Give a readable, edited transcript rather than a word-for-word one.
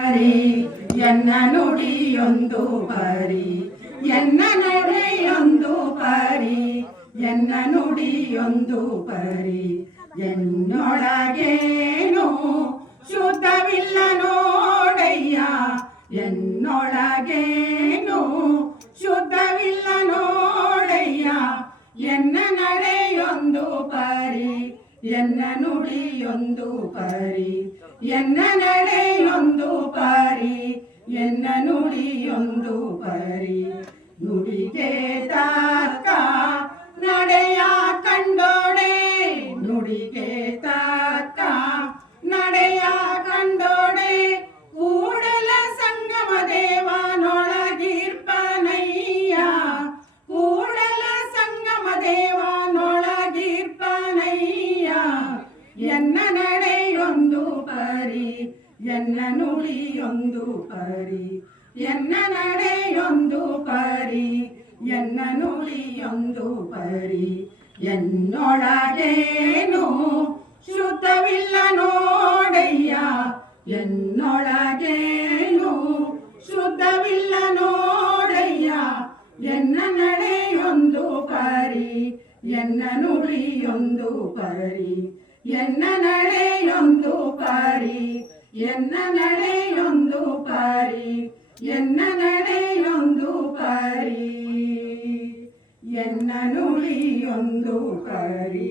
ಪರಿ ಎನ್ನ ನುಡಿಯೊಂದು ಪರಿ ಎನ್ನ ನಡೆಯೊಂದು ಪರಿ ಎನ್ನ ನುಡಿಯೊಂದು ಪರಿ ಎನ್ನೊಳಗೇನು ಶುದ್ಧವಿಲ್ಲ ನೋಡಯ್ಯ ಎನ್ನೊಳಗೇನು ಶುದ್ಧವಿಲ್ಲ ನೋಡಯ್ಯ ಎನ್ನ ನಡೆಯೊಂದು ಪರಿ ಎನ್ನ ನುಡಿಯೊಂದು ಪರಿ ಎನ್ನ ನಡೆಯೊಂದು ಪರಿ ಎನ್ನ ನುಡಿಯೊಂದು ಪರಿ ನುಡಿಗೆ ತಕ್ಕ ನಡೆಯ ಕಂಡೋಡೆ ನುಡಿಗೆ ತಕ್ಕ ನಡೆಯ ಕಂಡೋಡೆ ಕೂಡಲ ಸಂಗಮ ದೇವನೊಳಗಿರ್ಪನಯ್ಯ ಕೂಡಲ ಸಂಗಮ ದೇವನೊಳಗಿರ್ಪನಯ್ಯ ಎನ್ನ ನಡೆಯೊಂದು ಪರಿ ಎನ್ನ ನುಡಿಯೊಂದು ಪರಿ ಎನ್ನ ನಡೆಯೊಂದು ಪರಿ ಎನ್ನ ನುಡಿಯೊಂದು ಪರಿ ಎನ್ನೊಳಗೇನು ಶುದ್ಧವಿಲ್ಲ ನೋಡಯ್ಯ ಎನ್ನೊಳಗೇನು ಶುದ್ಧವಿಲ್ಲ ನೋಡಯ್ಯ ಎನ್ನ ನಡೆಯೊಂದು ಪರಿ ಎನ್ನ ನುಡಿಯೊಂದು ಪರಿ ಎನ್ನ ನಡೆಯೊಂದು ಪರಿ ಎನ್ನ ನಡೆಯೊಂದು ಪರಿ ಎನ್ನ ನಡೆಯೊಂದು ಪರಿ ಎನ್ನ ನುಡಿಯೊಂದು ಪರಿ